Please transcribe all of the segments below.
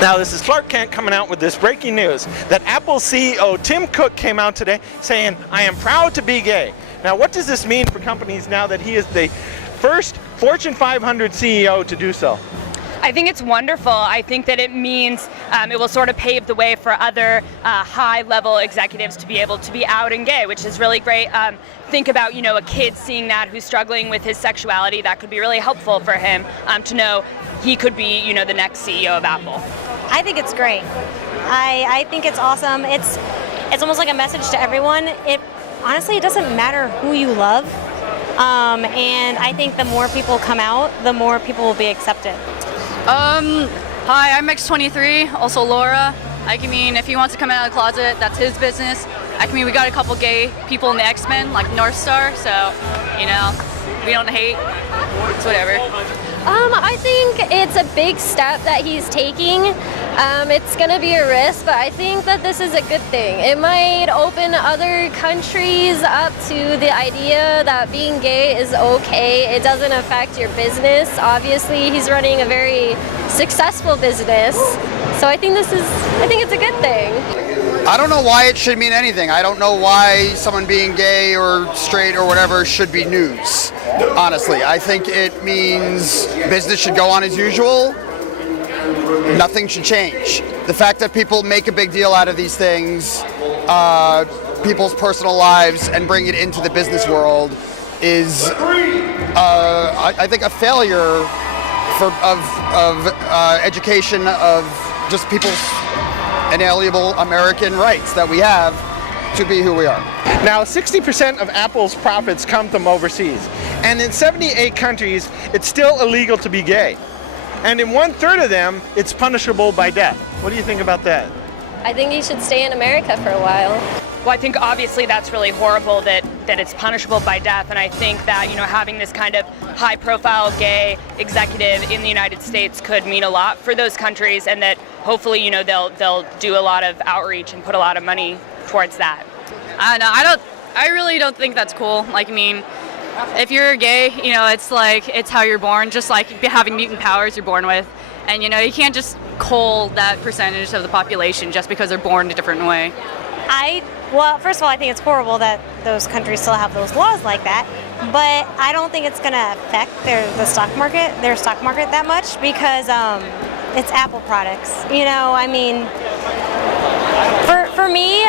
Now, this is Clark Kent coming out with this breaking news that Apple CEO Tim Cook came out today saying, "I am proud to be gay." Now, what does this mean for companies now that he is the first Fortune 500 CEO to do so? I think it's wonderful. I think that it means it will sort of pave the way for other high-level executives to be able to be out and gay, which is really great. Think about, a kid seeing that who's struggling with his sexuality. That could be really helpful for him to know he could be, the next CEO of Apple. I think it's great. I think it's awesome. It's almost like a message to everyone. Honestly, it doesn't matter who you love. And I think the more people come out, the more people will be accepted. Hi, I'm X23, also Laura. If he wants to come out of the closet, that's his business. We got a couple gay people in the X-Men, like North Star, so, we don't hate. It's whatever. I think it's a big step that he's taking. It's going to be a risk, but I think that this is a good thing. It might open other countries up to the idea that being gay is okay. It doesn't affect your business. Obviously, he's running a very successful business. So I think it's a good thing. I don't know why it should mean anything. I don't know why someone being gay or straight or whatever should be news. Honestly, I think it means business should go on as usual. Nothing should change. The fact that people make a big deal out of these things, people's personal lives, and bring it into the business world is, I think, a failure of education of just people's inalienable American rights that we have to be who we are. Now, 60% of Apple's profits come from overseas, and in 78 countries, it's still illegal to be gay. And in 1/3 of them, it's punishable by death. What do you think about that? I think he should stay in America for a while. Well, I think obviously that's really horrible that it's punishable by death, and I think that having this kind of high-profile gay executive in the United States could mean a lot for those countries, and that hopefully they'll do a lot of outreach and put a lot of money towards that. I really don't think that's cool. If you're gay, it's how you're born, just like having mutant powers you're born with, and you can't just cull that percentage of the population just because they're born a different way. Well, first of all, I think it's horrible that those countries still have those laws like that, but I don't think it's going to affect their stock market that much because it's Apple products. For me,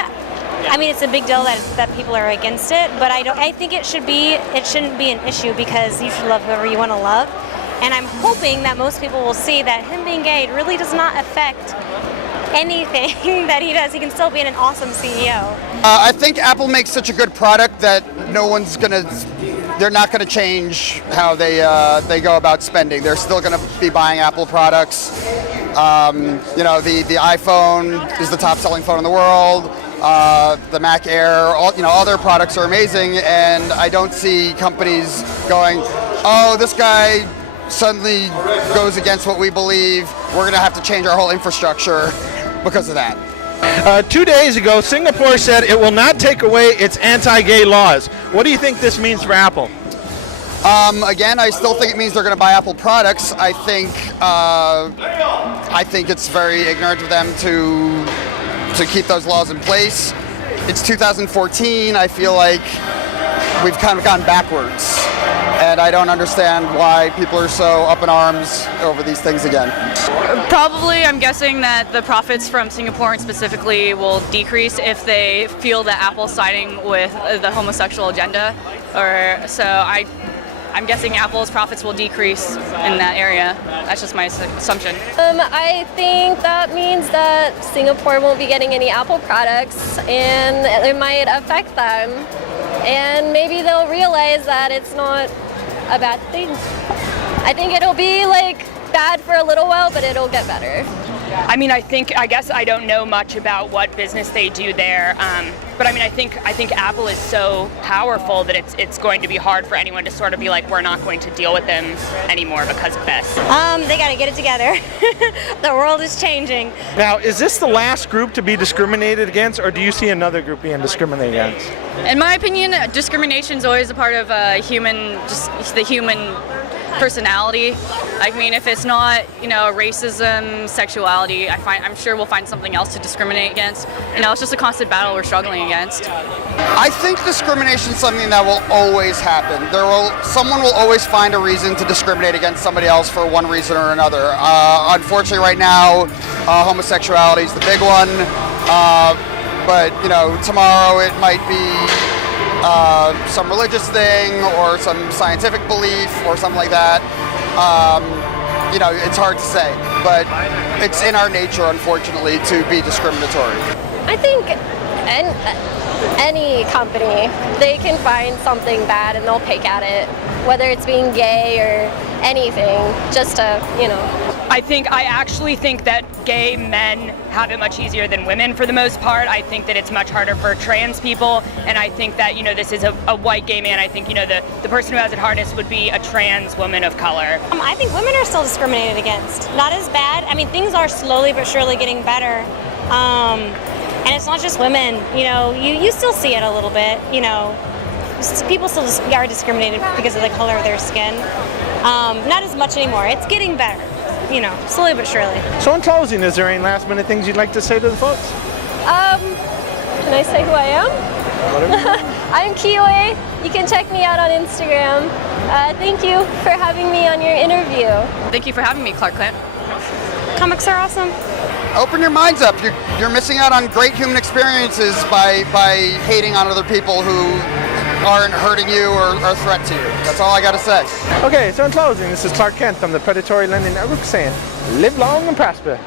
it's a big deal that people are against it, but I think it shouldn't be an issue because you should love whoever you want to love, and I'm hoping that most people will see that him being gay really does not affect anything that he does. He can still be an awesome CEO. I think Apple makes such a good product that they're not gonna change how they go about spending. They're still gonna be buying Apple products. The iPhone is the top-selling phone in the world. The Mac Air, all their products are amazing, and I don't see companies going, "Oh, this guy suddenly goes against what we believe. We're gonna have to change our whole infrastructure because of that." 2 days ago, Singapore said it will not take away its anti-gay laws. What do you think this means for Apple? Again, I still think it means they're going to buy Apple products. I think it's very ignorant of them to keep those laws in place. It's 2014. I feel like we've kind of gone backwards, and I don't understand why people are so up in arms over these things again. Probably, I'm guessing that the profits from Singapore specifically will decrease if they feel that Apple's siding with the homosexual agenda, I'm guessing Apple's profits will decrease in that area. That's just my assumption. I think that means that Singapore won't be getting any Apple products, and it might affect them. And maybe they'll realize that it's not a bad thing. I think it'll be bad for a little while, but it'll get better. I guess I don't know much about what business they do there, but I think Apple is so powerful that it's going to be hard for anyone to sort of be like, we're not going to deal with them anymore because of this. They got to get it together. The world is changing. Now, is this the last group to be discriminated against, or do you see another group being discriminated against? In my opinion, discrimination is always a part of the human personality. I mean, if it's not, racism, sexuality, I'm sure we'll find something else to discriminate against. It's just a constant battle we're struggling against. I think discrimination is something that will always happen. Someone will always find a reason to discriminate against somebody else for one reason or another. Unfortunately, right now, homosexuality is the big one. But tomorrow it might be some religious thing or some scientific belief or something like that. It's hard to say, but it's in our nature, unfortunately, to be discriminatory. I think any company, they can find something bad and they'll pick at it, whether it's being gay or anything, just to, I actually think that gay men have it much easier than women for the most part. I think that it's much harder for trans people, and I think that, this is a white gay man. I think, the person who has it hardest would be a trans woman of color. I think women are still discriminated against. Not as bad. I mean, things are slowly but surely getting better. And it's not just women, you still see it a little bit, people still are discriminated because of the color of their skin. Not as much anymore. It's getting better, slowly but surely. So in closing, is there any last minute things you'd like to say to the folks? Can I say who I am? I'm Kiwe. You can check me out on Instagram. Thank you for having me on your interview. Thank you for having me, Clark Clint. Comics are awesome. Open your minds up. You're missing out on great human experiences by hating on other people who aren't hurting you or a threat to you. That's all I got to say. Okay, so in closing, this is Clark Kent from the Predatory Lending Network saying, live long and prosper.